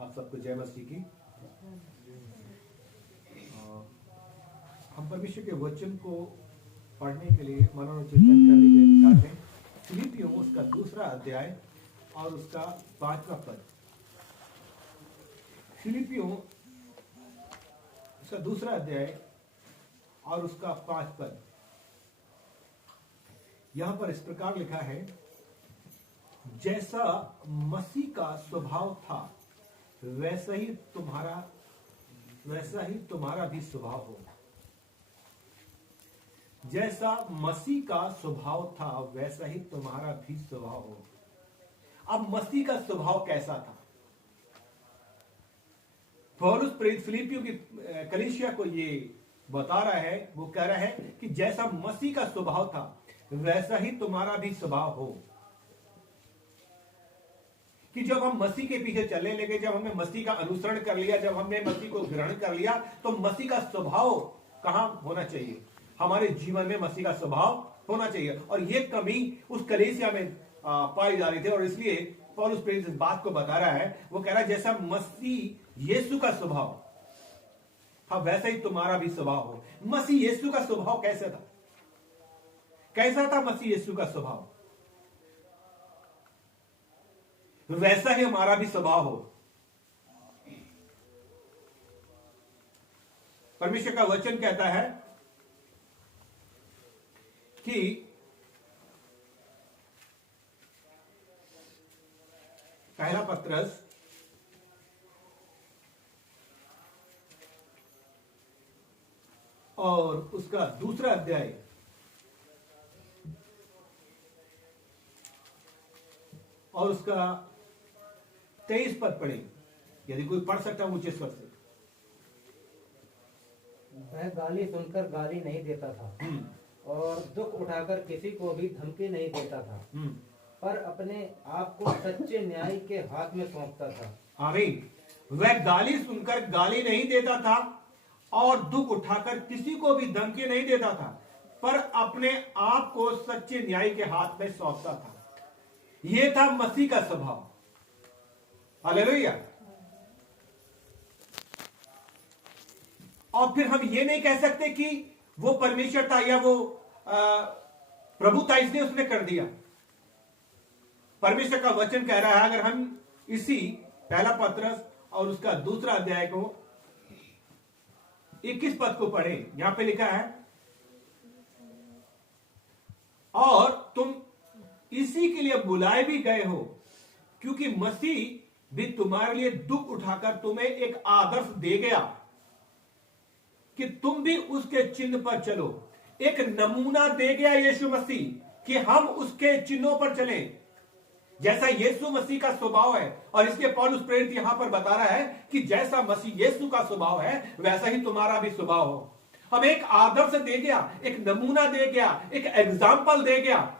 आप सबको जय मसीह की। हम परमेश्वर के वचन को पढ़ने के लिए मनोचिंतन करने के लिए निकालते हैं फिलिपियों उसका 2 अध्याय और उसका 5वां पद। फिलिपियों उसका 2 अध्याय और उसका 5 पद। यहां पर इस प्रकार लिखा है, जैसा मसीह का स्वभाव था वैसा ही तुम्हारा भी स्वभाव हो। जैसा मसीह का स्वभाव था वैसा ही तुम्हारा भी स्वभाव हो। अब मसीह का स्वभाव कैसा था? पौलुस प्रेरित फिलिपियों की कलीसिया को ये बता रहा है, वो कह रहा है कि जैसा मसीह का स्वभाव था वैसा ही तुम्हारा भी स्वभाव हो। कि जब हम मसीह के पीछे चलने लगे, जब हमने मसीह का अनुसरण कर लिया, जब हमने मसीह को ग्रहण कर लिया, तो मसीह का स्वभाव कहां होना चाहिए? हमारे जीवन में मसीह का स्वभाव होना चाहिए। और ये कमी उस कलीसिया में पाई जा रही थी, और इसलिए पौलुस प्रेरित इस बात को बता रहा है। वो कह रहा है जैसा मसीह यीशु का स्वभाव था वैसा ही तुम्हारा भी स्वभाव हो। मसीह यीशु का स्वभाव कैसा था? कैसा था मसीह यीशु का स्वभाव? वैसा ही हमारा भी स्वभाव हो। परमेश्वर का वचन कहता है कि पहला पत्रस और उसका 2 अध्याय और उसका 23 पद पढ़े। यदि कोई पढ़ सकता है ऊंचे स्वर से। वह गाली सुनकर गाली नहीं देता था और दुख उठाकर किसी को भी धमकी नहीं देता था, पर अपने आप को सच्चे न्याय के हाथ में सौंपता था। आमीन। वह गाली सुनकर गाली नहीं देता था और दुख उठाकर किसी को भी धमकी नहीं देता था, पर अपने आप को सच्चे न्याय के हाथ में सौंपता था। यह था मसीह का स्वभाव। हालेलुया। और फिर हम ये नहीं कह सकते कि वो परमेश्वर था या वो प्रभु था इसलिए उसने कर दिया। परमेश्वर का वचन कह रहा है, अगर हम इसी पहला पत्रस और उसका 2 अध्याय को 21 पद को पढ़े, यहां पे लिखा है, और तुम इसी के लिए बुलाए भी गए हो क्योंकि मसीह भी तुम्हारे लिए दुख उठाकर तुम्हें एक आदर्श दे गया कि तुम भी उसके चिन्ह पर चलो। एक नमूना दे गया यीशु मसीह कि हम उसके चिन्हों पर चलें, जैसा यीशु मसीह का स्वभाव है। और इसके पौलुस प्रेरित यहां पर बता रहा है कि जैसा मसीह यीशु का स्वभाव है वैसा ही तुम्हारा भी स्वभाव हो। हमें एक आदर्श दे गया, एक नमूना दे गया, एक एग्जाम्पल दे गया।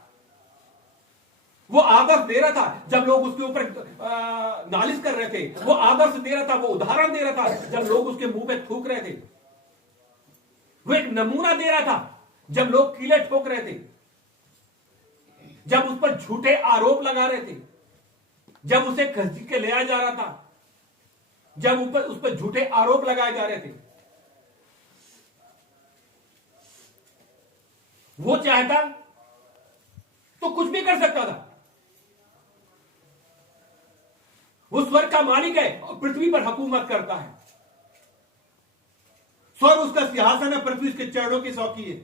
वो आदर्श दे रहा था जब लोग उसके ऊपर नालिश कर रहे थे। वो आदर्श दे रहा था, वो उदाहरण दे रहा था जब लोग उसके मुंह पे थूक रहे थे। वो एक नमूना दे रहा था जब लोग कीले ठोक रहे थे, जब उस पर झूठे आरोप लगा रहे थे, जब उसे खरीद के ले आया जा रहा था, जब उस पर झूठे आरोप लगाए जा रहे थे। वो चाहता तो कुछ भी कर सकता था। वो स्वर्ग का मालिक है और पृथ्वी पर हुकूमत करता है। स्वर्ग उसका सिंहासन है, पृथ्वी उसके चरणों की सौकी है।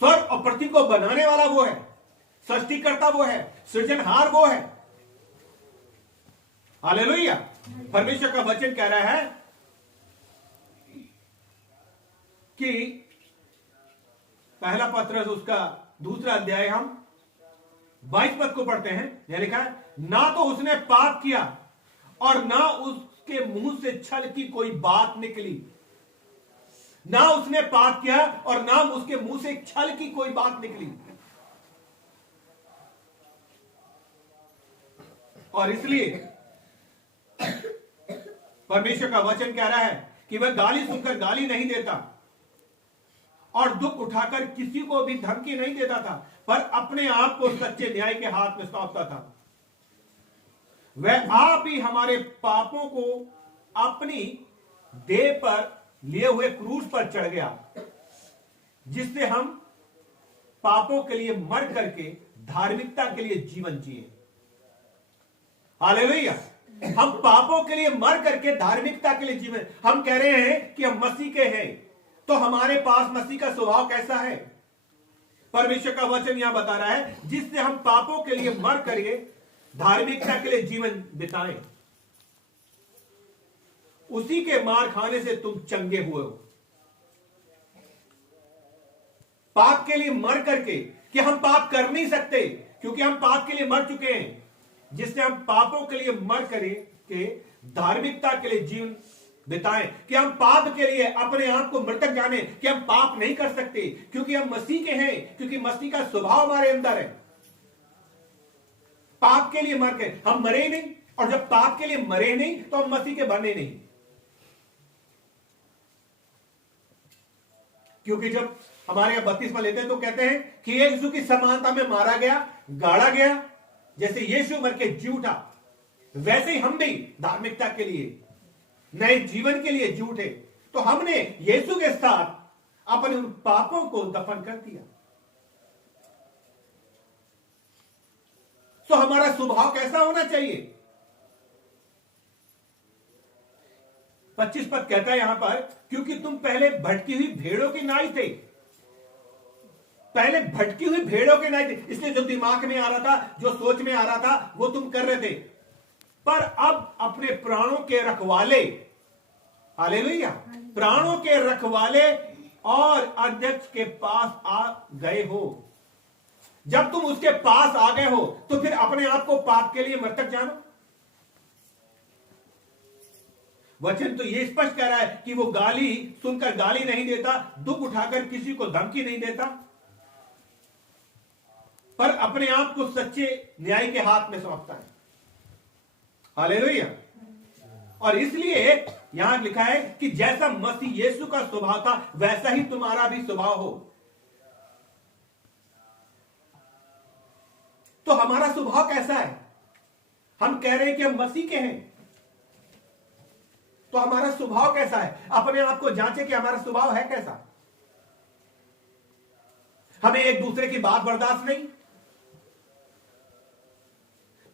स्वर्ग और पृथ्वी को बनाने वाला वो है, सृष्टिकर्ता वो है, सृजनहार वो है। हालेलुया। परमेश्वर का वचन कह रहा है कि पहला पत्रस उसका 2 अध्याय हम 22 पद को पढ़ते हैं। यह लिखा है, ना तो उसने पाप किया और ना उसके मुंह से छल की कोई बात निकली। ना उसने पाप किया और ना उसके मुंह से छल की कोई बात निकली। और इसलिए परमेश्वर का वचन कह रहा है कि वह गाली सुनकर गाली नहीं देता और दुख उठाकर किसी को भी धमकी नहीं देता था, पर अपने आप को सच्चे न्याय के हाथ में सौंपता था। वह आप ही हमारे पापों को अपनी देह पर लिए हुए क्रूस पर चढ़ गया, जिससे हम पापों के लिए मर करके धार्मिकता के लिए जीवन जिए। हालेलुया। हम पापों के लिए मर करके धार्मिकता के लिए जीवन, हम कह रहे हैं कि हम मसीह के हैं, तो हमारे पास मसीह का स्वभाव कैसा है? परमेश्वर का वचन यहां बता रहा है, जिससे हम पापों के लिए मर करके धार्मिकता के लिए जीवन बिताएं। उसी के मार खाने से तुम चंगे हुए हो। पाप के लिए मर करके, कि हम पाप कर नहीं सकते क्योंकि हम पाप के लिए मर चुके हैं, जिससे हम पापों के लिए मर करके धार्मिकता के लिए जीवन बिताएं, कि हम पाप के लिए अपने आप को मृतक जाने कि हम पाप नहीं कर सकते क्योंकि हम मसीह के हैं, क्योंकि मसीह का स्वभाव हमारे अंदर है। पाप के लिए मर के हम मरे नहीं, और जब पाप के लिए मरे नहीं तो हम मसीह के बने नहीं। क्योंकि जब हमारे यहां बपतिस्मा लेते हैं तो कहते हैं कि यीशु की समानता में मारा गया, गाड़ा गया, जैसे यीशु मर के जी उठा, वैसे ही हम भी धार्मिकता के लिए, नए जीवन के लिए जी उठे। तो हमने यीशु के साथ अपने उन पापों को दफन कर दिया। तो हमारा स्वभाव कैसा होना चाहिए? 25 पद कहता है यहां पर, क्योंकि तुम पहले भटकी हुई भेड़ों की नाई थे। पहले भटकी हुई भेड़ों के नाई थे, इसलिए जो दिमाग में आ रहा था, जो सोच में आ रहा था, वो तुम कर रहे थे। पर अब अपने प्राणों के रखवाले, हालेलुया, प्राणों के रखवाले और अध्यक्ष के पास आ गए हो। जब तुम उसके पास आ गए हो तो फिर अपने आप को पाप के लिए मृतक जानो। वचन तो ये स्पष्ट कह रहा है कि वो गाली सुनकर गाली नहीं देता, दुख उठाकर किसी को धमकी नहीं देता, पर अपने आप को सच्चे न्याय के हाथ में सौंपता है। हालेलुया। और इसलिए यहां लिखा है कि जैसा मसीह यीशु का स्वभाव था वैसा ही तुम्हारा भी स्वभाव हो। तो हमारा स्वभाव कैसा है? हम कह रहे हैं कि हम मसीह के हैं, तो हमारा स्वभाव कैसा है? अपने आप को जांचें कि हमारा स्वभाव है कैसा। हमें एक दूसरे की बात बर्दाश्त नहीं।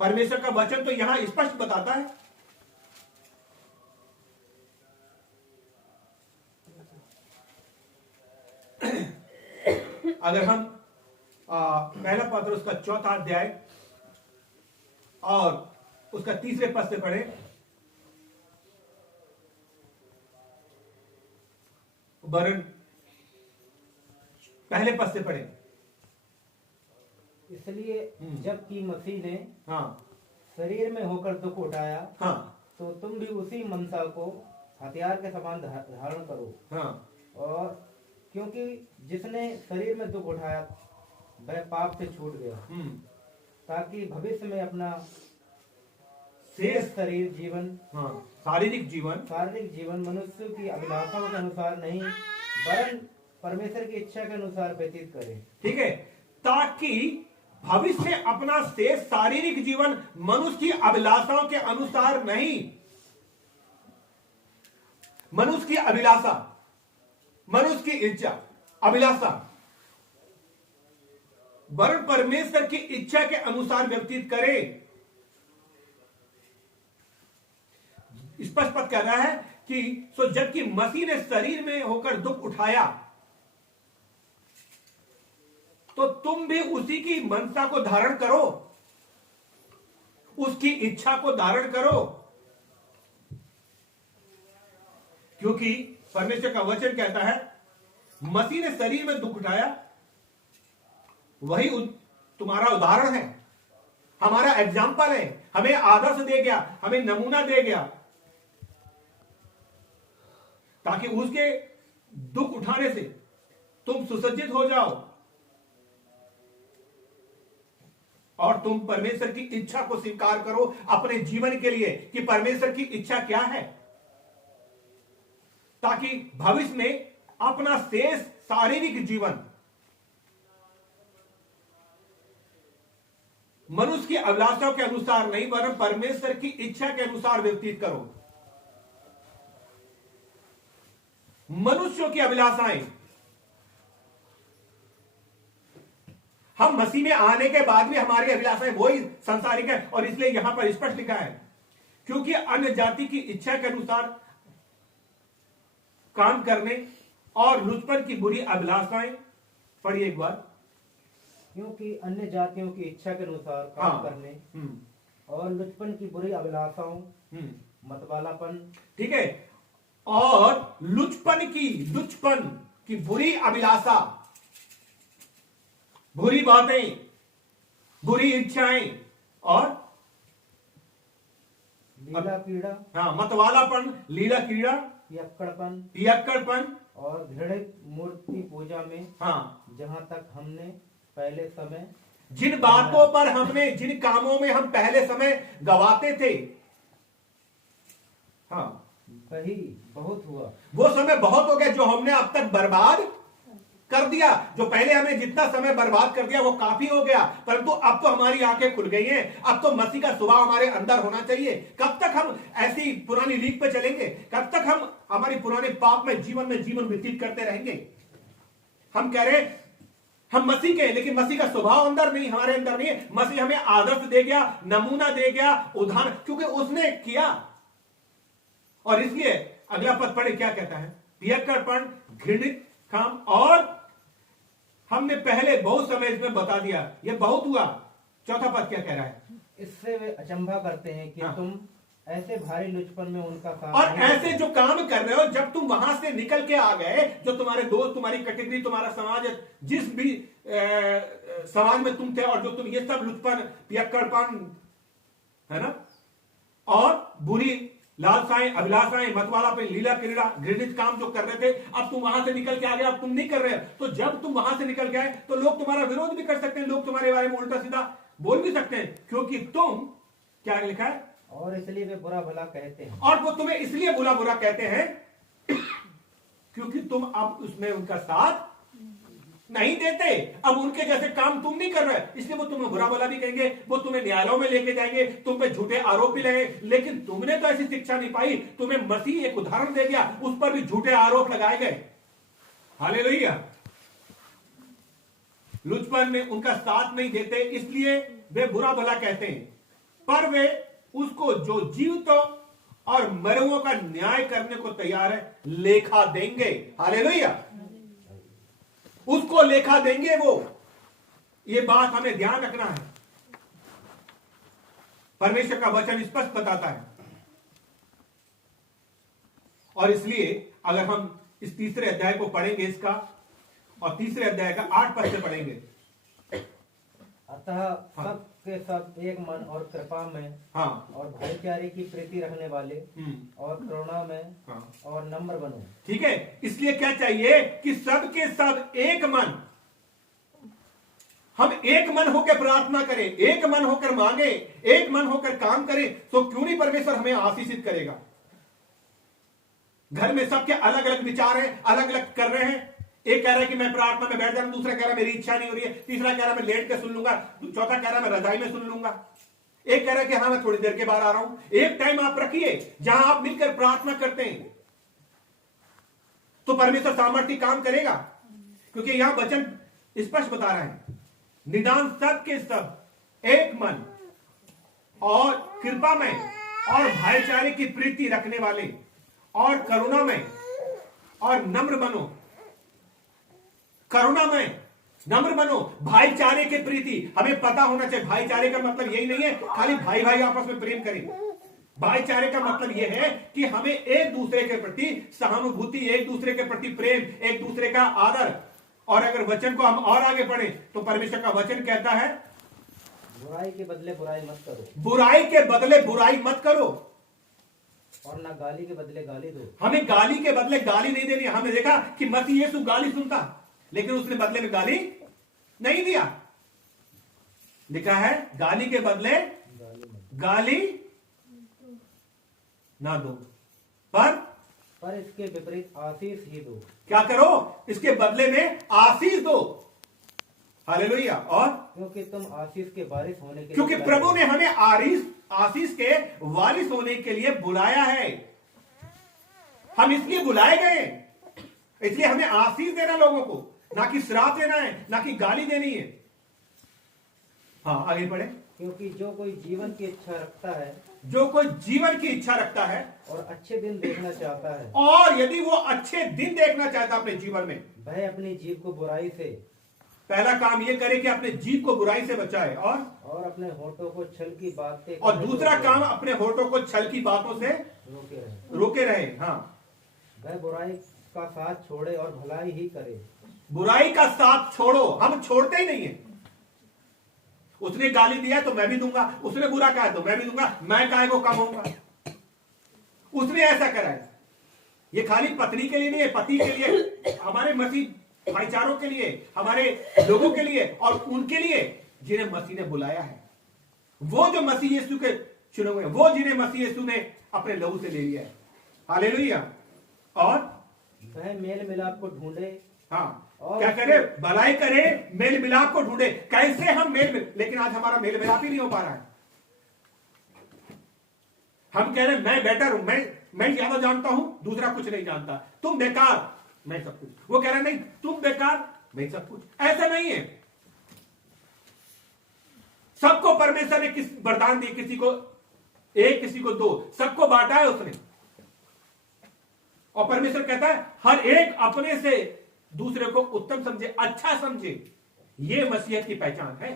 परमेश्वर का वचन तो यहां स्पष्ट बताता है, अगर हम पहला पत्र उसका 4था अध्याय और उसका 3 पद से पढ़ें, वरन पहले पद से पढ़ें। इसलिए जबकि मसीह ने हाँ शरीर में होकर दुख उठाया, हाँ तो तुम भी उसी मनसा को हथियार के समान धारण करो। हाँ। और क्योंकि जिसने शरीर में दुख उठाया वह पाप से छूट गया, ताकि भविष्य में अपना शेष शरीर जीवन, शारीरिक जीवन मनुष्य की अभिलाषाओं के अनुसार नहीं वरन परमेश्वर की इच्छा के अनुसार व्यतीत करे। ठीक है, ताकि भविष्य में अपना शेष शारीरिक जीवन मनुष्य की अभिलाषाओं के अनुसार नहीं, मनुष्य की अभिलाषा, मनुष्य की इच्छा, अभिलाषा, वरन परमेश्वर की इच्छा के अनुसार व्यतीत करे। स्पष्ट पद कह रहा है कि सो जबकि मसीह ने शरीर में होकर दुख उठाया, तो तुम भी उसी की मनसा को धारण करो, उसकी इच्छा को धारण करो। क्योंकि परमेश्वर का वचन कहता है मसीह ने शरीर में दुख उठाया, वही तुम्हारा उदाहरण है, हमारा एग्जाम्पल है, हमें आदर्श दे गया, हमें नमूना दे गया, ताकि उसके दुख उठाने से तुम सुसज्जित हो जाओ और तुम परमेश्वर की इच्छा को स्वीकार करो अपने जीवन के लिए कि परमेश्वर की इच्छा क्या है, ताकि भविष्य में अपना शेष शारीरिक जीवन मनुष्य की अभिलाषाओं के अनुसार नहीं वरन परमेश्वर की इच्छा के अनुसार व्यतीत करो। मनुष्यों की अभिलाषाएं, हम मसीह में आने के बाद भी हमारी अभिलाषाएं वही सांसारिक है, और इसलिए यहां पर स्पष्ट लिखा है क्योंकि अन्य जाति की इच्छा के अनुसार काम करने और लुचपन की बुरी अभिलाषाएं, पढ़िए एक बार। क्योंकि अन्य जातियों की इच्छा के अनुसार काम करने और लुचपन की बुरी अभिलाषाओं, मतवालापन, ठीक है, और लुचपन की बुरी अभिलाषा, बुरी बातें, बुरी इच्छाएं, और लीला कीड़ा, हाँ, मतवालापन, लीला कीड़ा, पियक्कड़पन और घृणित मूर्ति पूजा में, हाँ, जहां तक हमने पहले समय, जिन बातों पर हमने, जिन कामों में हम पहले समय गवाते थे, हाँ, वही बहुत हुआ, वो समय बहुत हो गया जो हमने अब तक बर्बाद कर दिया। जो पहले हमने जितना समय बर्बाद कर दिया वो काफी हो गया, परंतु अब तो हमारी आंखें खुल गई हैं। अब तो मसीह का स्वभाव हमारे अंदर होना चाहिए। कब तक हम ऐसी पुरानी लीक पे चलेंगे? कब तक हम हमारी पुराने पाप में जीवन व्यतीत करते रहेंगे? हम कह रहे हैं हम मसीह के, लेकिन मसीह का स्वभाव अंदर नहीं, हमारे अंदर नहीं है। मसीह हमें आदर्श दे गया, नमूना दे गया, उदाहरण, क्योंकि उसने किया। और इसलिए अगला पद पढ़े, क्या कहता है? पियक्कड़पन, घृणित काम, और हमने पहले बहुत समय इसमें बता दिया, ये बहुत हुआ। चौथा पद क्या कह रहा है? इससे वे अचंभा करते हैं कि तुम ऐसे भारी लुचपन में उनका साथ, और ऐसे जो काम कर रहे हो, जब तुम वहां से निकल के आ गए, जो तुम्हारे दोस्त, तुम्हारी कैटेगरी, तुम्हारा समाज, जिस भी समाज में तुम थे, और जो तुम ये सब लुचपन, पियक्कड़पन, है ना, और बुरी लालसाएं, अभिलाषाएं, मतवालापन, लीला क्रीड़ा, घृणित काम जो कर रहे थे, अब तुम वहां से निकल के आ गए, अब तुम नहीं कर रहे। तो जब तुम वहां से निकल के आए तो लोग तुम्हारा विरोध भी कर सकते हैं, लोग तुम्हारे बारे में उल्टा सीधा बोल भी सकते हैं, क्योंकि तुम, क्या लिखा है, और इसलिए वे बुरा भला कहते हैं, और वो तुम्हें इसलिए बुरा कहते हैं क्योंकि तुम अब उसमें उनका साथ नहीं देते। अब उनके जैसे काम तुम नहीं कर रहे, इसलिए वो तुम्हें बुरा भला भी कहेंगे, वो तुम्हें न्यायालयों में लेके जाएंगे, तुम पे झूठे आरोप भी लगाएंगे। लेकिन तुमने तो ऐसी शिक्षा नहीं पाई, तुम्हें मसीह एक उदाहरण दे दिया, उस पर भी झूठे आरोप लगाए गए। हालेलुया। लुचपन में उनका साथ नहीं देते, इसलिए वे बुरा भला कहते हैं, पर वे उसको जो जीवितों और मरुओं का न्याय करने को तैयार है लेखा देंगे। हालेलुया। उसको लेखा देंगे वो। ये बात हमें ध्यान रखना है। परमेश्वर का वचन स्पष्ट बताता है। और इसलिए अगर हम इस तीसरे अध्याय को पढ़ेंगे इसका, और तीसरे अध्याय का 8 पद से पढ़ेंगे, अतः सब के सब एक मन और कृपा में, हाँ, और भाईचारे की प्रीति रखने वाले, और करुणा में, हाँ, और नम्र बनो। ठीक है। इसलिए क्या चाहिए कि सब के सब एक मन, हम एक मन होकर प्रार्थना करें, एक मन होकर मांगे, एक मन होकर काम करें, तो क्यों नहीं परमेश्वर हमें आशीषित करेगा। घर में सबके अलग अलग विचार हैं, अलग अलग कर रहे हैं। एक कह रहा है कि मैं प्रार्थना में बैठ जा रहा हूं, दूसरा कह रहा है मेरी इच्छा नहीं हो रही है, तीसरा कह रहा है मैं लेट के सुन लूंगा, चौथा कह रहा है मैं रजाई में सुन लूंगा, एक कह रहा है कि हाँ मैं थोड़ी देर के बाद आ रहा हूं। एक टाइम आप रखिए जहां आप मिलकर प्रार्थना करते हैं, तो परमेश्वर सामर्थ्य काम करेगा। क्योंकि यहां वचन स्पष्ट बता रहे हैं, निदान सब के सब एक मन और कृपा में और भाईचारे की प्रीति रखने वाले, और करुणा में और नम्र बनो। करुणा में नम्र बनो, भाईचारे की प्रीति। हमें पता होना चाहिए भाईचारे का मतलब यही नहीं है खाली भाई भाई आपस में प्रेम करें। भाईचारे का मतलब यह है कि हमें एक दूसरे के प्रति सहानुभूति, एक दूसरे के प्रति प्रेम, एक दूसरे का आदर। और अगर वचन को हम और आगे पढ़ें तो परमेश्वर का वचन कहता है, बुराई के बदले बुराई मत करो, बुराई के बदले बुराई मत करो, और ना गाली के बदले गाली दो। हमें गाली के बदले गाली नहीं देनी। हमें देखा कि मसीह यीशु गाली सुनता, लेकिन उसने बदले में गाली नहीं दिया। लिखा है गाली के बदले गाली ना दो, पर इसके विपरीत आशीष ही दो। क्या करो? इसके बदले में आशीष दो। हालेलुया। और क्योंकि तुम आशीष के वारिस होने के क्योंकि लिए प्रभु ने हमें आशीष के वारिस होने के लिए बुलाया है। हम इसलिए बुलाए गए, इसलिए हमें आशीष देना लोगों को, ना कि श्राप देना है, ना कि गाली देनी है। हाँ, आगे बढ़े। क्योंकि जो कोई जीवन की इच्छा रखता है, जो कोई जीवन की इच्छा रखता है और अच्छे दिन देखना चाहता है, और यदि वो अच्छे दिन देखना चाहता है अपने जीवन में, वह अपनी जीभ को बुराई से, पहला काम ये करे कि अपने जीभ को बुराई से बचाए, और अपने होठों को छल की बातें, और दूसरा काम अपने होठों को छल की बातों से रोके रहे। हाँ, वह बुराई का साथ छोड़े और भलाई ही करे। बुराई का साथ छोड़ो, हम छोड़ते ही नहीं है। उसने गाली दिया तो मैं भी दूंगा, उसने बुरा कहा तो मैं भी दूंगा, मैं काहे को कम होऊंगा, उसने ऐसा करा है। ये खाली पत्नी के लिए नहीं है, पति के लिए, हमारे मसीह भाईचारों के लिए, हमारे लोगों के लिए और उनके लिए जिन्हें मसीह ने बुलाया है। वो जो मसीह यीशु के चुने हुए, वो जिन्हें मसीह यीशु ने अपने लहू से ले लिया है। हालेलुया। और वह मेल मिलाप को ढूंढे। हाँ, और क्या करे? भलाई करे, मेल मिलाप को ढूंढे। कैसे हम लेकिन आज हमारा मेल मिलाप ही नहीं हो पा रहा है। हम कह रहे हैं मैं बेटर हूं, मैं ज्यादा जानता हूं, दूसरा कुछ नहीं जानता, तुम बेकार, मैं सब कुछ। वो कह रहे नहीं, तुम बेकार, मैं सब कुछ। ऐसा नहीं है। सबको परमेश्वर ने किस वरदान दिए, किसी को एक, किसी को दो, सबको बांटा है उसने। और परमेश्वर कहता है हर एक अपने से दूसरे को उत्तम समझे, अच्छा समझे। ये मसीहत की पहचान है।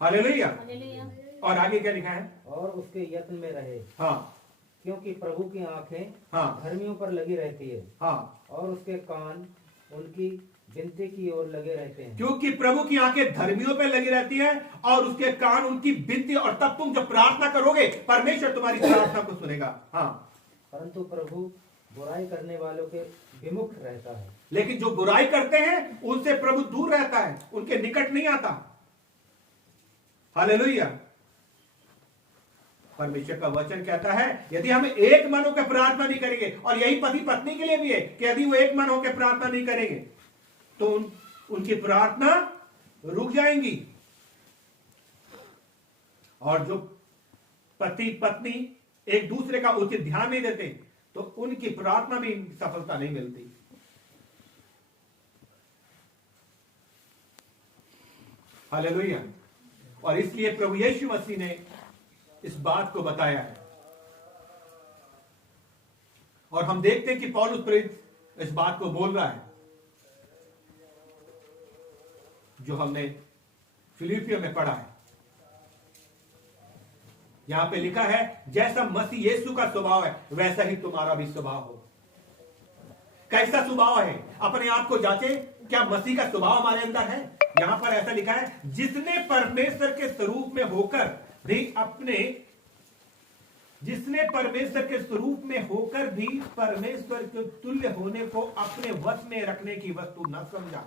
हालेलुया। और आगे क्या लिखा है? और उसके यत्न में रहे। हाँ, क्योंकि प्रभु की आंखें हाँ, धर्मियों पर लगी रहती है, हाँ, और उसके कान उनकी विनती की ओर लगे रहते हैं। क्योंकि प्रभु की आंखें धर्मियों पे लगी रहती है और उसके कान उनकी विनती, और तब तुम जब प्रार्थना करोगे परमेश्वर तुम्हारी प्रार्थना को सुनेगा। हाँ, परंतु प्रभु बुराई करने वालों के विमुख रहता है। लेकिन जो बुराई करते हैं उनसे प्रभु दूर रहता है, उनके निकट नहीं आता। हालेलुया। परमेश्वर का वचन कहता है यदि हम एक मन होकर प्रार्थना नहीं करेंगे, और यही पति पत्नी के लिए भी है कि यदि वो एक मन होकर प्रार्थना नहीं करेंगे तो उनकी प्रार्थना रुक जाएंगी। और जो पति पत्नी एक दूसरे का उचित ध्यान नहीं देते तो उनकी प्रार्थना भी सफलता नहीं मिलती। हालेलुया। और इसलिए प्रभु यीशु मसीह ने इस बात को बताया है। और हम देखते हैं कि पौलुस प्रेरित इस बात को बोल रहा है जो हमने फिलिपियों में पढ़ा है। यहां पे लिखा है जैसा मसीह यीशु का स्वभाव है वैसा ही तुम्हारा भी स्वभाव हो। कैसा स्वभाव है? अपने आप को जांचे, क्या मसीह का स्वभाव हमारे अंदर है? यहां पर ऐसा लिखा है जिसने परमेश्वर के स्वरूप में होकर भी जिसने परमेश्वर के स्वरूप में होकर भी परमेश्वर के तुल्य होने को अपने वश में रखने की वस्तु न समझा,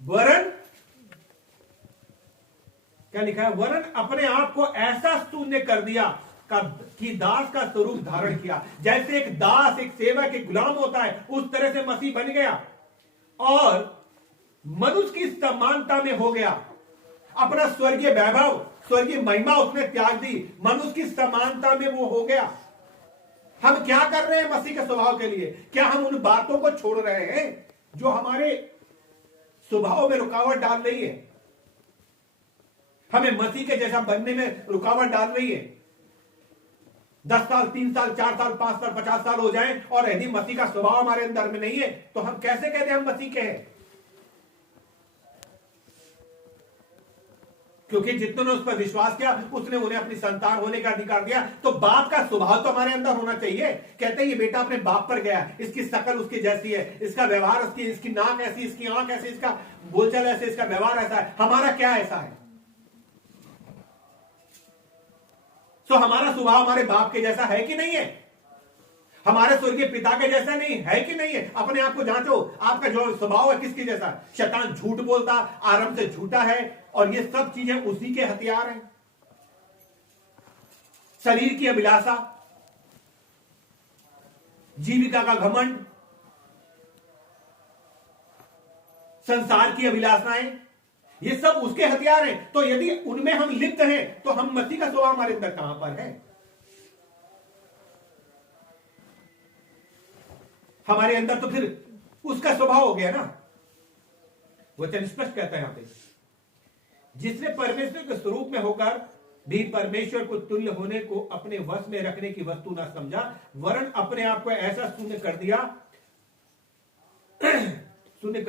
वरन क्या लिखा है? वरन अपने आप को ऐसा शून्य कर दिया कि दास का स्वरूप धारण किया। जैसे एक दास एक सेवक एक गुलाम होता है उस तरह से मसीह बन गया और मनुष्य की समानता में हो गया। अपना स्वर्गीय वैभव स्वर्गीय महिमा उसने त्याग दी, मनुष्य की समानता में वो हो गया। हम क्या कर रहे हैं मसीह के स्वभाव के लिए? क्या हम उन बातों को छोड़ रहे हैं जो हमारे स्वभाव में रुकावट डाल रही है, हमें मसीह के जैसा बनने में रुकावट डाल रही है? 10 साल 3 साल 4 साल 5 साल 50 साल हो जाएं और यदि मसीह का स्वभाव हमारे अंदर में नहीं है तो हम कैसे कहते हैं हम मसीह के हैं? क्योंकि जितने ने उस पर विश्वास किया उसने उन्हें अपनी संतान होने का अधिकार दिया। तो बाप का स्वभाव तो हमारे अंदर होना चाहिए। कहते हैं ये बेटा अपने बाप पर गया, इसकी शकल उसकी जैसी है, इसका व्यवहार इसकी नाक ऐसी, इसकी आंख ऐसी, इसका बोलचाल ऐसे, इसका व्यवहार ऐसा है। हमारा क्या ऐसा है? तो हमारा स्वभाव हमारे बाप के जैसा है कि नहीं है? हमारे स्वर्गीय पिता के जैसा नहीं है कि नहीं है? अपने आप को जांचो, आपका जो स्वभाव है किसके जैसा? शैतान झूठ बोलता, आरंभ से झूठा है और ये सब चीजें उसी के हथियार हैं। शरीर की अभिलाषा, जीविका का घमंड, संसार की अभिलाषाएं, ये सब उसके हथियार हैं। तो यदि उनमें हम लिप्त हैं तो हम मसीह का स्वभाव हमारे अंदर कहां पर है? हमारे अंदर तो फिर उसका स्वभाव हो गया ना। वचन स्पष्ट कहता है यहां पे, जिसने परमेश्वर के स्वरूप में होकर भी परमेश्वर को तुल्य होने को अपने वश में रखने की वस्तु ना समझा, वरन अपने आप को ऐसा शून्य कर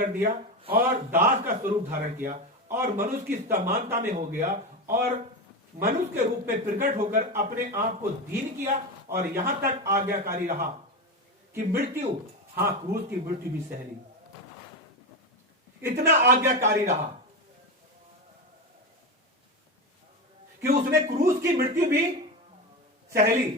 दिया और दास का स्वरूप धारण किया और मनुष्य की समानता में हो गया और मनुष्य के रूप में प्रकट होकर अपने आप को दीन किया और यहां तक आज्ञाकारी रहा कि मृत्यु, हां क्रूस की मृत्यु भी सहली। इतना आज्ञाकारी रहा कि उसने क्रूस की मृत्यु भी सहली,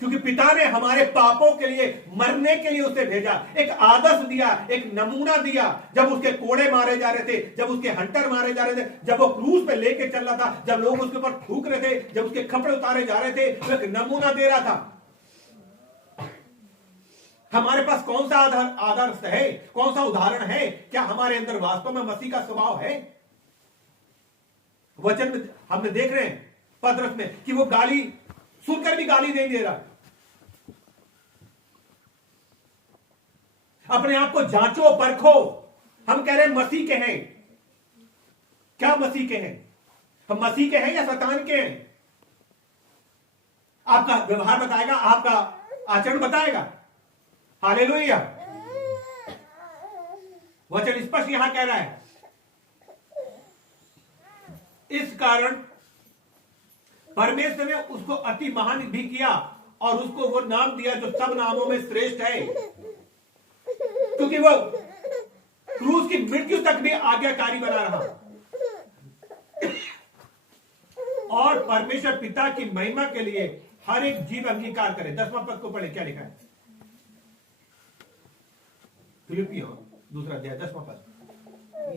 क्योंकि पिता ने हमारे पापों के लिए मरने के लिए उसे भेजा, एक आदर्श दिया, एक नमूना दिया। जब उसके कोड़े मारे जा रहे थे, जब उसके हंटर मारे जा रहे थे, जब वो क्रूस पे लेके चल रहा था, जब लोग उसके ऊपर थूक रहे थे, जब उसके कपड़े उतारे जा रहे थे, वो एक नमूना दे रहा था। हमारे पास कौन सा आदर्श है, कौन सा उदाहरण है? क्या हमारे अंदर वास्तव में मसीह का स्वभाव है? वचन में हमने देख रहे हैं पतरस में कि वो गाली सुनकर भी गाली नहीं दे रहा। अपने आप को जांचो परखो। हम कह रहे हैं मसीह के हैं। क्या मसीह के हैं? हम मसीह के हैं या शैतान के हैं? आपका व्यवहार बताएगा, आपका आचरण बताएगा। हालेलुया। वचन स्पष्ट यहां कह रहा है, इस कारण परमेश्वर ने उसको अति महान भी किया और उसको वो नाम दिया जो सब नामों में श्रेष्ठ है, क्योंकि वो क्रूस की मृत्यु तक भी आज्ञाकारी बना रहा और परमेश्वर पिता की महिमा के लिए हर एक जीव अंगीकार करे। 10वां पद को पढ़े, क्या लिखा है? फिलिपियों 2 अध्याय 10वां पद।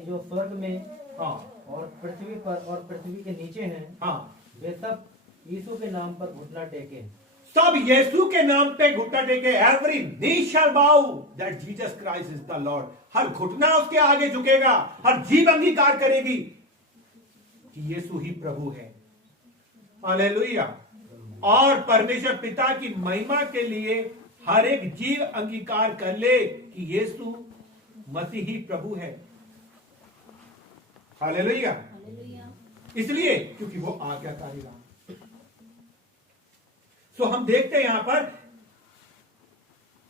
जो स्वर्ग में हाँ और पृथ्वी पर और पृथ्वी के नीचे हैं, हाँ, वे सब यीशु के नाम पर घुटना टेके। सब यीशु के नाम पे घुटना टेके। Every knee shall bow that Jesus Christ is the lord. हर घुटना उसके आगे झुकेगा, हर जीव अंगीकार करेगी कि यीशु ही प्रभु है। हालेलुया। और परमेश्वर पिता की महिमा के लिए हर एक जीव अंगीकार कर ले कि यीशु मसीह ही प्रभु है। हालेलुया। इसलिए क्योंकि वो आज्ञाकारी रहा। सो हम देखते हैं यहां पर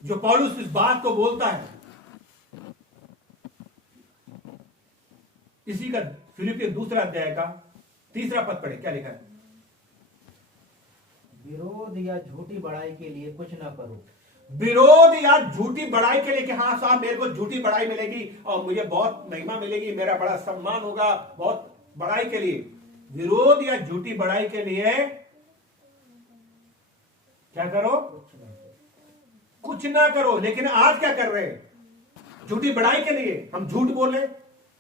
जो पौलुस इस बात को बोलता है, इसी का फिलिपियन 2 अध्याय का 3 पद पढ़े, क्या लिखा है? विरोध या झूठी बड़ाई के लिए कुछ ना करो। विरोध या झूठी बड़ाई के लिए कि हाँ साहब मेरे को झूठी बड़ाई मिलेगी और मुझे बहुत महिमा मिलेगी, मेरा बड़ा सम्मान होगा, बहुत बड़ाई के लिए। विरोध या झूठी बड़ाई के लिए क्या करो? कुछ ना करो। लेकिन आज क्या कर रहे हैं? झूठी बड़ाई के लिए हम झूठ बोल रहे,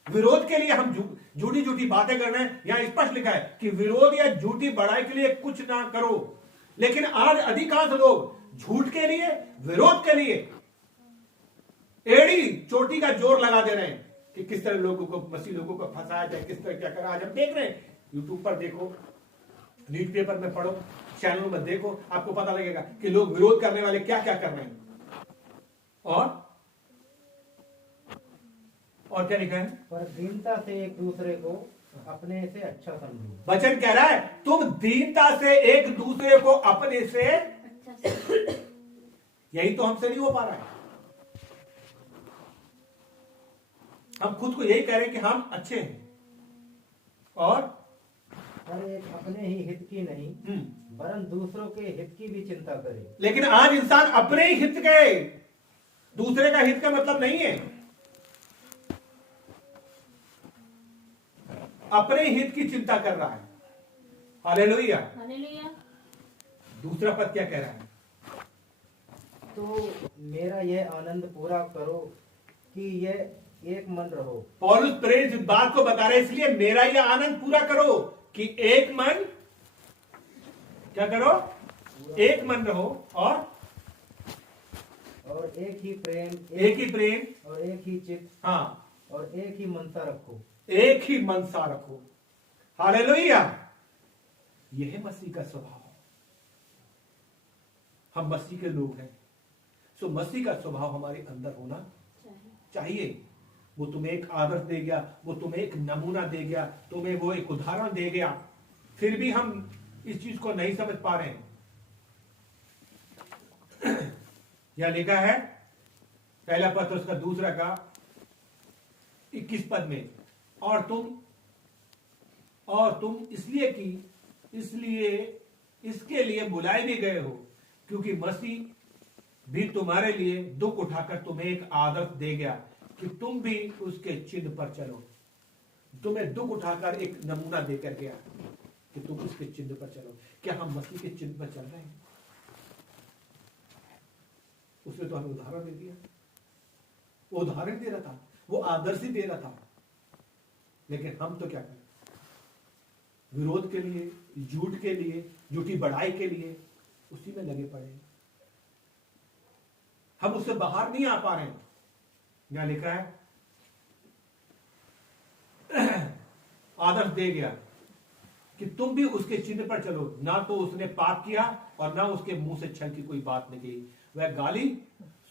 विरोध के लिए हम झूठी झूठी बातें कर रहे हैं। यहां स्पष्ट लिखा है कि विरोध या झूठी बड़ाई के लिए कुछ ना करो। लेकिन आज अधिकांश लोग झूठ के लिए, विरोध के लिए एड़ी चोटी का जोर लगा दे रहे हैं कि किस तरह लोगों को, मसीह लोगों को फंसाया जाए, किस तरह क्या करा। आज हम देख रहे हैं, यूट्यूब पर देखो, न्यूज़पेपर में पढ़ो, चैनल में देखो, आपको पता लगेगा कि लोग विरोध करने वाले क्या क्या कर रहे हैं। और क्या लिखा है? पर दीनता से एक दूसरे को अपने से अच्छा समझो। वचन कह रहा है तुम दीनता से एक दूसरे को अपने से यही तो हमसे नहीं हो पा रहा है। हम खुद को यही कह रहे हैं कि हम अच्छे हैं और एक अपने ही हित की नहीं वरन दूसरों के हित की भी चिंता करे। लेकिन आज इंसान अपने ही हित के, दूसरे का हित का मतलब नहीं है। अपने हित की चिंता कर रहा है। हालेलुया। हालेलुया। 2 पद क्या कह रहा है? तो मेरा यह आनंद पूरा करो कि यह एक मन रहो। पौलुस प्रेरित इस बात को बता रहे, इसलिए मेरा यह आनंद पूरा करो कि एक मन क्या करो? एक मन रहो और एक ही प्रेम और एक ही चित्त। हाँ, और एक ही मनसा रखो। एक ही मनसा रखो। हालेलुया। यह है मसीह का स्वभाव। हम मसीह के लोग हैं, सो मसीह का स्वभाव हमारे अंदर होना चाहिए। वो तुम्हें एक आदर्श दे गया, वो तुम्हें एक नमूना दे गया, तुम्हें वो एक उदाहरण दे गया, फिर भी हम इस चीज को नहीं समझ पा रहे हैं। यह लिखा है पहला पत्रस का 2 का 21 पद में, और तुम इसलिए इसके लिए बुलाए भी गए हो, क्योंकि मसीह भी तुम्हारे लिए दुख उठाकर तुम्हें एक आदर्श दे गया कि तुम भी उसके चिन्ह पर चलो। तुम्हें दुख उठाकर एक नमूना देकर गया कि तुम उसके चिन्ह पर चलो। क्या हम मसीह के चिन्ह पर चल रहे हैं? उसने तो हमें उदाहरण दे दिया, वो उदाहरण दे रहा था, वो आदर्श ही दे रहा था, लेकिन हम तो क्या करें? विरोध के लिए, झूठ के लिए, झूठी बढ़ाई के लिए उसी में लगे पड़े हैं। हम उससे बाहर नहीं आ पा रहे हैं। क्या लिखा है? आदर्श दे गया कि तुम भी उसके चिन्ह पर चलो। ना तो उसने पाप किया और ना उसके मुंह से छल की कोई बात निकली। वह गाली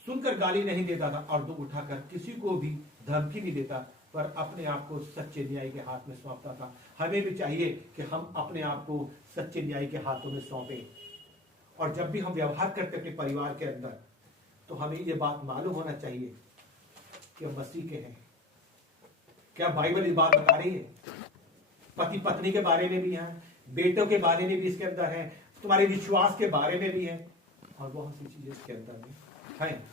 सुनकर गाली नहीं देता था और दुख उठाकर किसी को भी धमकी नहीं देता, पर अपने आप को सच्चे न्याय के हाथ में सौंपता था। हमें भी चाहिए कि हम अपने आप को सच्चे न्याय के हाथों में सौंपें, और जब भी हम व्यवहार करते अपने परिवार के अंदर, तो हमें ये बात मालूम होना चाहिए कि हम मसीह के हैं। क्या बाइबल इस बात बता रही है? पति पत्नी के बारे में भी है, बेटों के बारे में भी इसके अंदर है, तुम्हारे विश्वास के बारे में भी है, और बहुत सी चीजें इसके अंदर में है।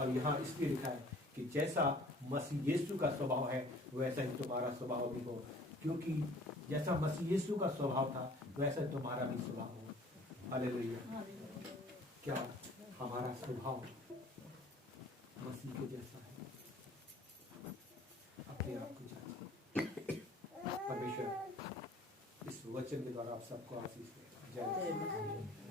और यहाँ इसलिए लिखा है कि जैसा मसीह यीशु का स्वभाव है वैसा ही तुम्हारा स्वभाव भी हो, क्योंकि जैसा मसीह यीशु का स्वभाव था वैसा तुम्हारा भी स्वभाव हो। हालेलुया। क्या हमारा स्वभाव मसीह के जैसा है? अपने आप को जांचिए। परमेश्वर इस वचन के द्वारा आप सबको आशीष दे। जय मसीह।